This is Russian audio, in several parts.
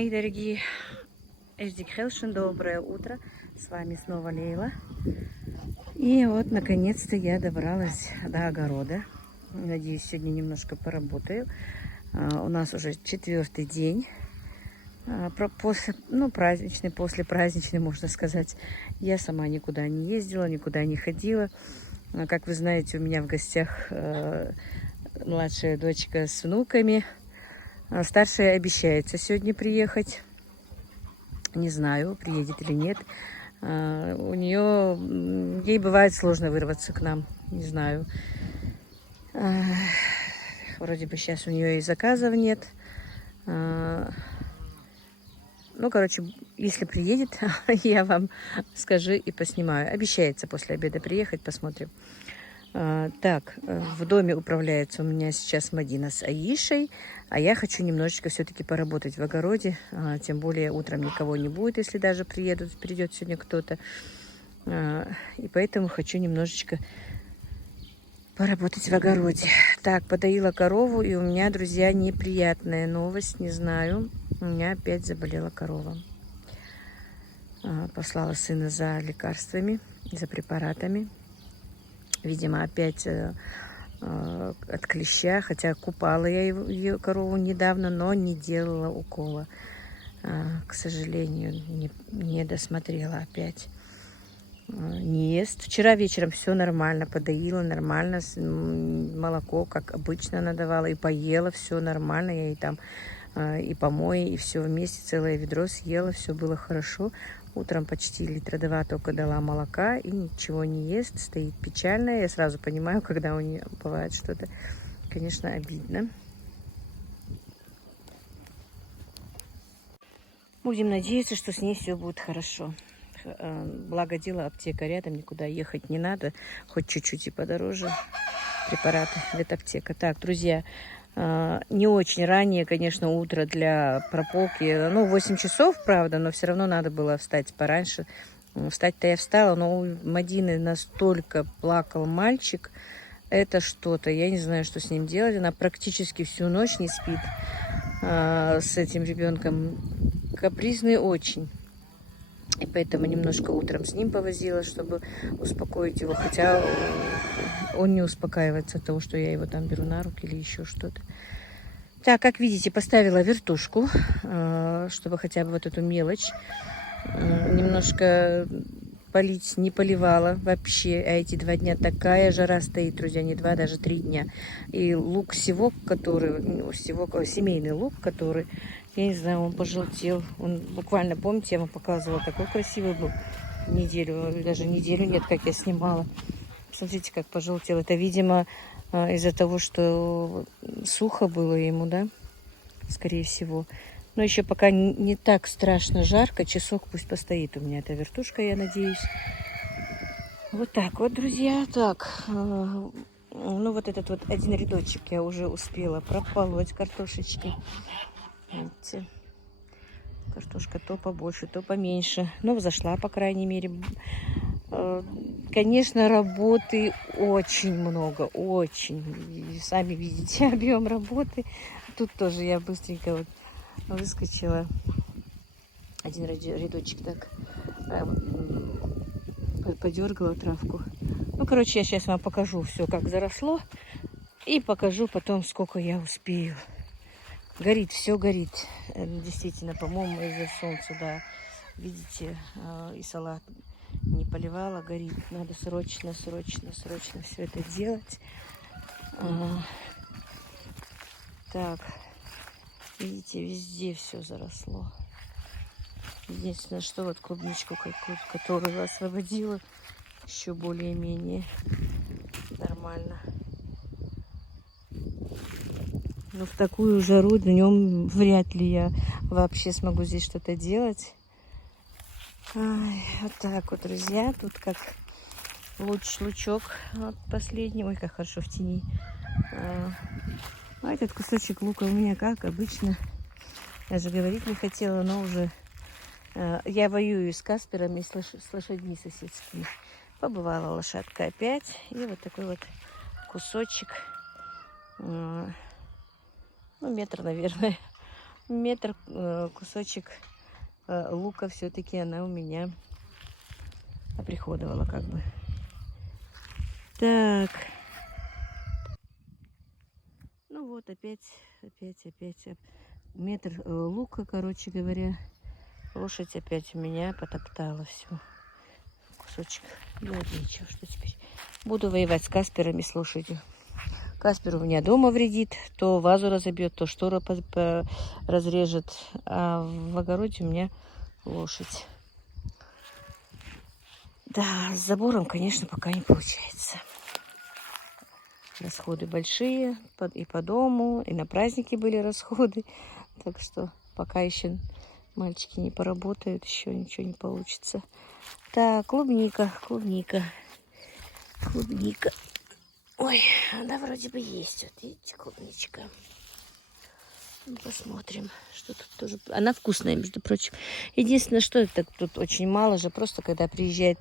мои дорогие Эждикхелшин, доброе утро. С вами снова Лейла. И вот, наконец-то, я добралась до огорода. Надеюсь, сегодня немножко поработаю. У нас уже 4-й день. Праздничный, послепраздничный, можно сказать. Я сама никуда не ездила, никуда не ходила. Как вы знаете, у меня в гостях младшая дочка с внуками. Старшая обещается сегодня приехать. Не знаю, приедет или нет. Ей бывает сложно вырваться к нам. Не знаю. Вроде бы сейчас у нее и заказов нет. Если приедет, я вам скажу и поснимаю. Обещается после обеда приехать, посмотрим. Так, в доме управляется у меня сейчас Мадина с Аишей, а я хочу немножечко все-таки поработать в огороде, тем более утром никого не будет, если даже придет сегодня кто-то, и поэтому хочу немножечко поработать в огороде. Так, подоила корову, и у меня, друзья, неприятная новость, не знаю, у меня опять заболела корова. Послала сына за лекарствами, за препаратами. Видимо, опять от клеща, хотя купала я ее корову недавно, но не делала укола. К сожалению, не досмотрела опять. Не ест. Вчера вечером все нормально, подоила нормально, молоко, как обычно, она давала, и поела, все нормально, я ей там и помои, и все вместе, целое ведро съела, все было хорошо. Утром почти литра 2 только дала молока и ничего не ест, стоит печальная. Я сразу понимаю, когда у нее бывает что-то, конечно, обидно. Будем надеяться, что с ней все будет хорошо. Благо дело, аптека рядом, никуда ехать не надо, хоть чуть-чуть и подороже препараты, ветаптека. Так, друзья, не очень раннее, конечно, утро для прополки. 8 часов, правда, но все равно надо было встать пораньше. Встать-то я встала, но у Мадины настолько плакал мальчик. Это что-то, я не знаю, что с ним делать. Она практически всю ночь не спит с этим ребенком. Капризный очень. И поэтому немножко утром с ним повозила, чтобы успокоить его. Хотя он не успокаивается от того, что я его там беру на руки или еще что-то. Так, как видите, поставила вертушку, чтобы хотя бы вот эту мелочь немножко полить. Не поливала вообще. А эти 2 дня такая жара стоит, друзья, не 2, даже 3 дня. И лук-севок, семейный лук, который... Я не знаю, он пожелтел. Он буквально, помните, я вам показывала, такой красивый был даже неделю нет, как я снимала. Посмотрите, как пожелтел. Это, видимо, из-за того, что сухо было ему, да, скорее всего. Но еще пока не так страшно жарко. Часок пусть постоит у меня эта вертушка, я надеюсь. Вот так вот, друзья. Так, вот этот вот один рядочек я уже успела прополоть картошечки. Видите, картошка то побольше, то поменьше. Но взошла, по крайней мере. Конечно, работы очень много, очень. И сами видите объем работы. Тут тоже я быстренько вот выскочила. Один рядочек так подергала травку. Я сейчас вам покажу все, как заросло. И покажу потом, сколько я успею. Горит, все горит. Действительно, по-моему, из-за солнца, да. Видите, и салат не поливала, горит. Надо срочно все это делать. Так, видите, везде все заросло. Единственное, что вот клубничку какую-то, которую освободила, еще более-менее нормально. Но в такую жару днем вряд ли я вообще смогу здесь что-то делать. Вот так вот, друзья. Тут как лучок вот последний. Ой, как хорошо в тени. Этот кусочек лука у меня, как обычно. Я же говорить не хотела, но уже... Я воюю с Касперами, с лошадьми соседскими. Побывала лошадка опять. И вот такой вот кусочек. Метр, наверное. метр кусочек лука все-таки она у меня оприходовала как бы. Так. Ну вот, опять метр лука, короче говоря. Лошадь опять у меня потоптала все. Кусочек. Делать нечего, что теперь. Буду воевать с Касперами, с лошадью. Каспер у меня дома вредит. То вазу разобьет, то штору разрежет. А в огороде у меня лошадь. Да, с забором, конечно, пока не получается. Расходы большие и по дому, и на праздники были расходы. Так что пока еще мальчики не поработают, еще ничего не получится. Так, клубника. Ой, она вроде бы есть. Вот видите, клубничка. Ну, посмотрим, что тут тоже. Она вкусная, между прочим. Единственное, что это тут очень мало же. Просто когда приезжает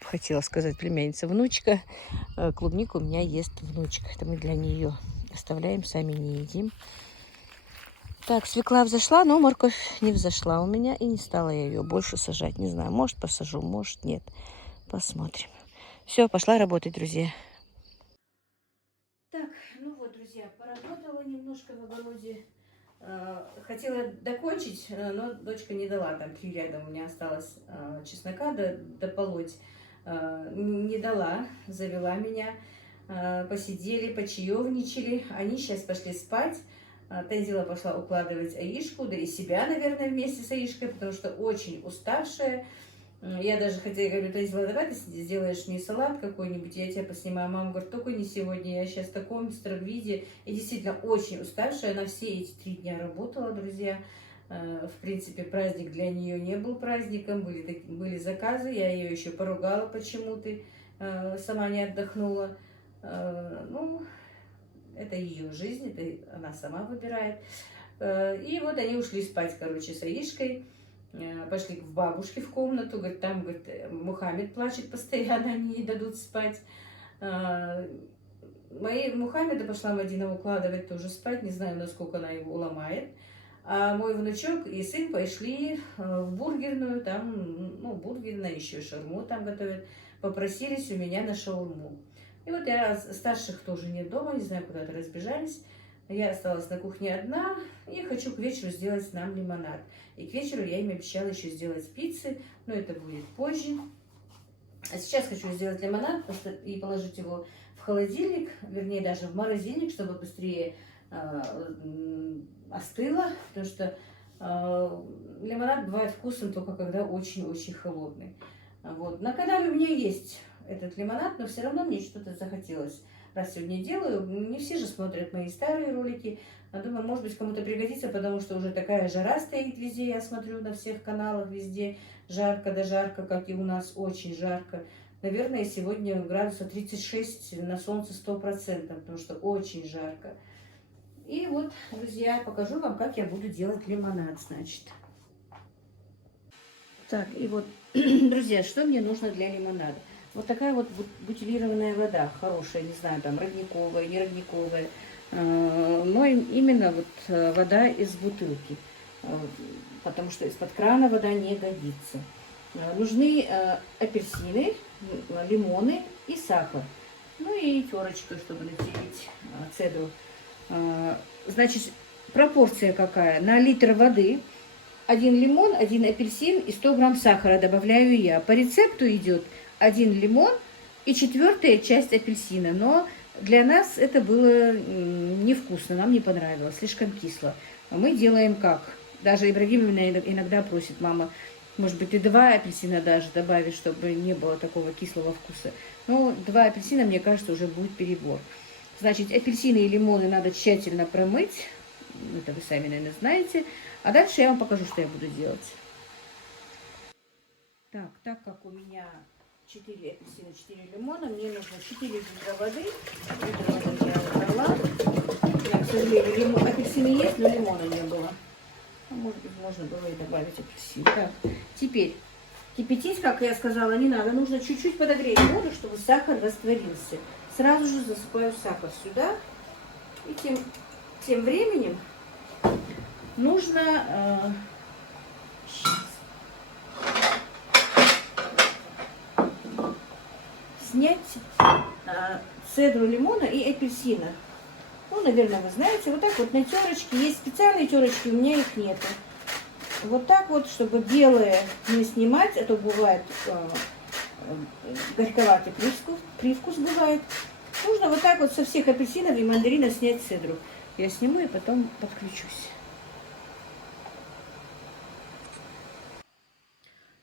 хотела сказать племянница, внучка. Клубнику у меня ест внучка. Это мы для нее оставляем, сами не едим. Так, свекла взошла, но морковь не взошла у меня. И не стала я ее больше сажать. Не знаю, может посажу, может нет. Посмотрим. Все, пошла работать, друзья. Так, ну вот, друзья, поработала немножко в огороде. Хотела докончить, но дочка не дала. Там 3 ряда у меня осталось чеснока дополоть. Не дала, завела меня. Посидели, почаевничали. Они сейчас пошли спать. Танзила пошла укладывать Аишку, да и себя, наверное, вместе с Аишкой, потому что очень уставшая. Я даже хотела, говорю, Танзила, давай ты сделаешь мне салат какой-нибудь, я тебя поснимаю. Мама говорит, только не сегодня, я сейчас в таком быстром виде. И действительно очень уставшая, она все эти 3 дня работала, друзья. В принципе, праздник для нее не был праздником, были заказы, я ее еще поругала, почему ты сама не отдохнула. Ну, это ее жизнь, это она сама выбирает. И вот они ушли спать, короче, с Аишкой. Пошли к бабушке в комнату. Говорит, там, говорит, Мухаммед плачет постоянно, они не дадут спать. Мухаммеда пошла Мадина укладывать тоже спать. Не знаю, насколько она его уломает. А мой внучок и сын пошли в бургерную. Там, ну, бургерная, еще шаурму там готовят. Попросились у меня на шаурму. И вот я, старших тоже нет дома, не знаю, куда-то разбежались. Я осталась на кухне одна и хочу к вечеру сделать нам лимонад. И к вечеру я им обещала еще сделать пиццы, но это будет позже. А сейчас хочу сделать лимонад и положить его в холодильник, вернее даже в морозильник, чтобы быстрее остыло, потому что лимонад бывает вкусным только когда очень-очень холодный. Вот. На канале у меня есть этот лимонад, но все равно мне что-то захотелось. Раз сегодня делаю, не все же смотрят мои старые ролики. Думаю, может быть, кому-то пригодится, потому что уже такая жара стоит везде. Я смотрю на всех каналах, везде жарко, да жарко, как и у нас, очень жарко. Наверное, сегодня градусов 36 на солнце 100%, потому что очень жарко. И вот, друзья, покажу вам, как я буду делать лимонад, значит. Так, и вот, друзья, что мне нужно для лимонада? Вот такая вот бутилированная вода, хорошая, не знаю, там родниковая, не родниковая. Но именно вот вода из бутылки, потому что из-под крана вода не годится. Нужны апельсины, лимоны и сахар. Ну и терочка, чтобы натереть цедру. Значит, пропорция какая? На литр воды 1 лимон, 1 апельсин и 100 грамм сахара добавляю я. По рецепту идет 1 лимон и 1/4 часть апельсина. Но для нас это было невкусно, нам не понравилось, слишком кисло. А мы делаем как? Даже Ибрагимовна иногда просит, мама, может быть, ты 2 апельсина даже добавишь, чтобы не было такого кислого вкуса. Но 2 апельсина, мне кажется, уже будет перебор. Значит, апельсины и лимоны надо тщательно промыть. Это вы сами, наверное, знаете. А дальше я вам покажу, что я буду делать. Так как у меня 4 апельсина, 4 лимона, мне нужно 4 литра воды. Литр воды я убрала. К сожалению, апельсины есть, но лимона не было. Может быть, можно было и добавить апельсин. Так, теперь кипятить, как я сказала, не надо. Нужно чуть-чуть подогреть воду, чтобы сахар растворился. Сразу же засыпаю сахар сюда. И тем временем нужно снять цедру лимона и апельсина. Ну, наверное, вы знаете, вот так вот на терочке. Есть специальные терочки, у меня их нету. Вот так вот, чтобы белые не снимать, а то бывает горьковатый привкус бывает. Нужно вот так вот со всех апельсинов и мандаринов снять цедру. Я сниму и потом подключусь.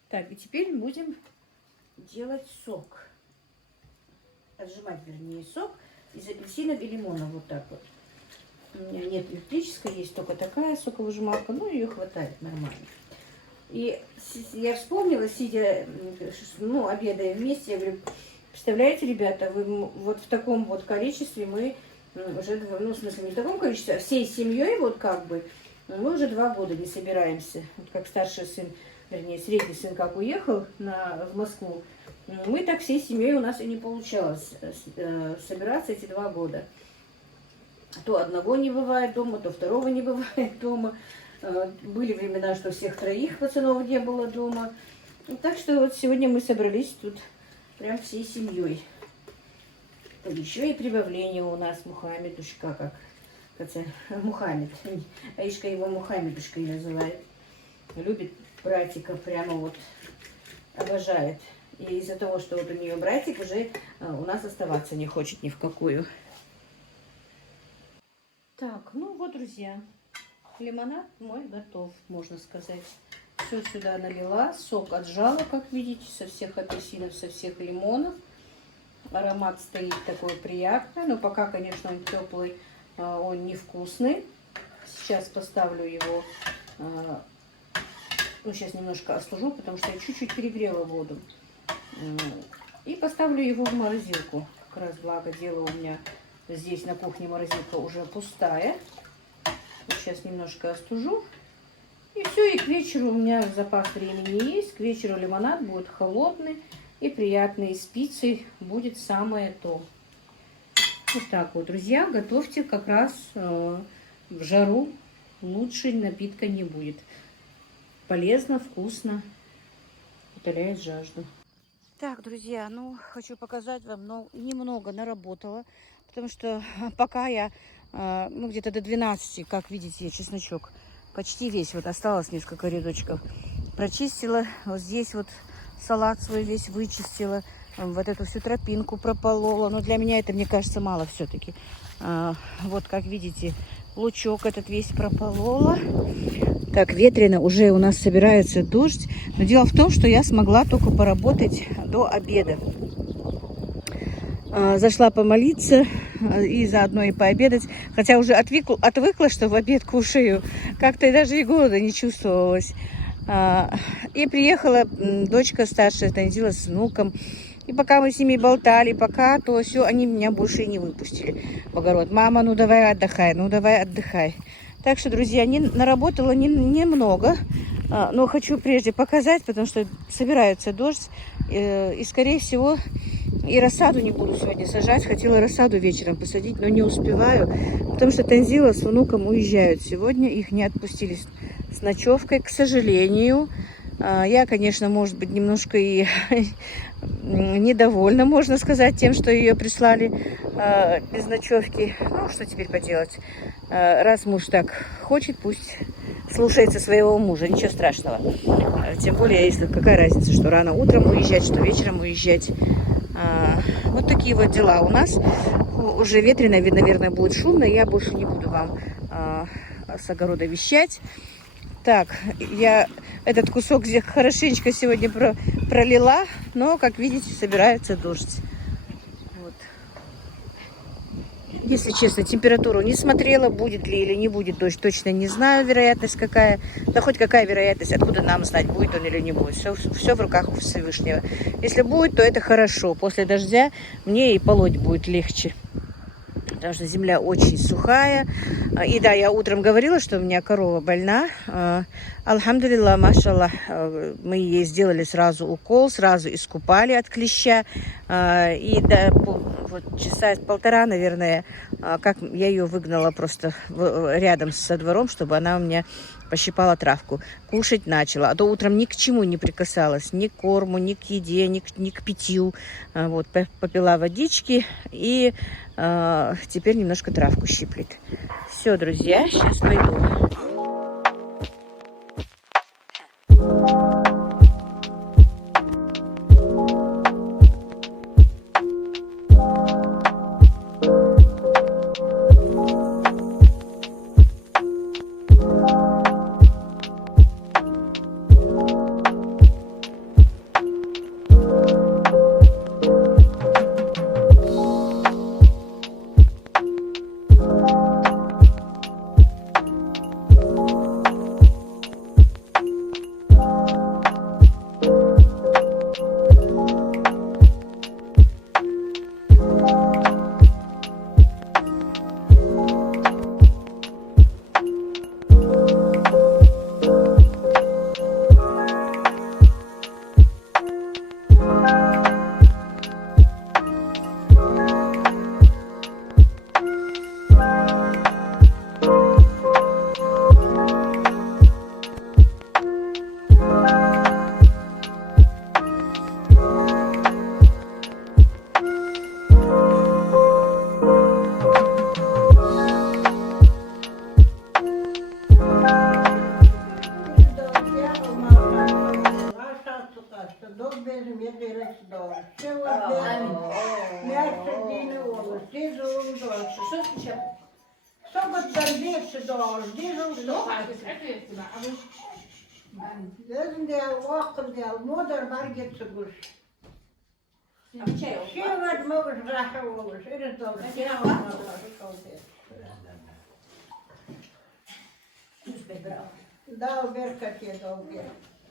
Так, и теперь будем делать сок. Отжимать, вернее, сок из апельсинов и лимона. Вот так вот. У меня нет электрической, есть только такая соковыжималка, но ее хватает нормально. И я вспомнила, сидя, ну, обедая вместе, я говорю, представляете, ребята, вы вот в таком вот количестве мы уже, ну, в смысле, не в таком количестве, а всей семьей, вот как бы, мы уже 2 года не собираемся. Вот как старший сын, вернее, средний сын как уехал в Москву, мы так всей семьей у нас и не получалось собираться эти 2 года. То одного не бывает дома, то второго не бывает дома. Были времена, что всех 3 пацанов не было дома. Так что вот сегодня мы собрались тут прям всей семьей. Еще и прибавление у нас Мухаммедушка, как это, Мухаммед. Аишка его Мухаммедушкой называет. Любит братика, прямо вот обожает. И из-за того, что вот у нее братик, уже у нас оставаться не хочет ни в какую. Так, ну вот, друзья, лимонад мой готов, можно сказать. Все сюда налила, сок отжала, как видите, со всех апельсинов, со всех лимонов. Аромат стоит такой приятный, но пока, конечно, он теплый, он невкусный. Сейчас поставлю его, ну, сейчас немножко остужу, потому что я чуть-чуть перегрела воду. И поставлю его в морозилку. Как раз благо дело у меня здесь на кухне морозилка уже пустая. Сейчас немножко остужу. И все, и к вечеру у меня запас времени есть. К вечеру лимонад будет холодный и приятный. И с пиццей будет самое то. Вот так вот, друзья, готовьте как раз в жару. Лучше напитка не будет. Полезно, вкусно. Утоляет жажду. Так, друзья, ну, хочу показать вам, но немного наработала. Потому что пока я, ну, где-то до 12, как видите, чесночок почти весь, вот осталось несколько рядочков, прочистила. Вот здесь вот салат свой весь вычистила, вот эту всю тропинку прополола. Но для меня это, мне кажется, мало все-таки. Вот, как видите, лучок этот весь прополола. Так, ветрено, уже у нас собирается дождь. Но дело в том, что я смогла только поработать до обеда. Зашла помолиться и заодно и пообедать. Хотя уже отвыкла, что в обед кушаю. Как-то даже и голода не чувствовалось. И приехала дочка старшая, Танзила с внуком. И пока мы с ними болтали, то все, они меня больше и не выпустили в огород. Мама, ну давай отдыхай, ну давай отдыхай. Так что, друзья, наработала немного. Но хочу прежде показать, потому что собирается дождь. И, скорее всего, и рассаду не буду сегодня сажать. Хотела рассаду вечером посадить, но не успеваю. Потому что Танзила с внуком уезжают сегодня. Их не отпустили с ночевкой, к сожалению. Я, конечно, может быть, немножко и недовольна, можно сказать, тем, что ее прислали без ночевки. Ну, что теперь поделать? Раз муж так хочет, пусть слушается своего мужа, ничего страшного. Тем более, если какая разница, что рано утром уезжать, что вечером уезжать. Вот такие вот дела у нас. Уже ветрено, наверное, будет шумно. Я больше не буду вам с огорода вещать. Так, я этот кусок здесь хорошенечко сегодня пролила, но, как видите, собирается дождь. Вот. Если честно, температуру не смотрела, будет ли или не будет дождь, точно не знаю, вероятность какая. Да хоть какая вероятность, откуда нам знать, будет он или не будет. Все в руках у Всевышнего. Если будет, то это хорошо. После дождя мне и полоть будет легче. Потому что земля очень сухая, И да, я утром говорила, что у меня корова больна. Алхамдулилла, машаллах, мы ей сделали сразу укол, сразу искупали от клеща. И да, вот часа полтора, наверное, как я ее выгнала просто рядом со двором, чтобы она у меня пощипала травку. Кушать начала. А то утром ни к чему не прикасалась. Ни к корму, ни к еде, ни к питью. Вот, попила водички и теперь немножко травку щиплет. Все, друзья, сейчас пойду. Dal berkat je dal berkat.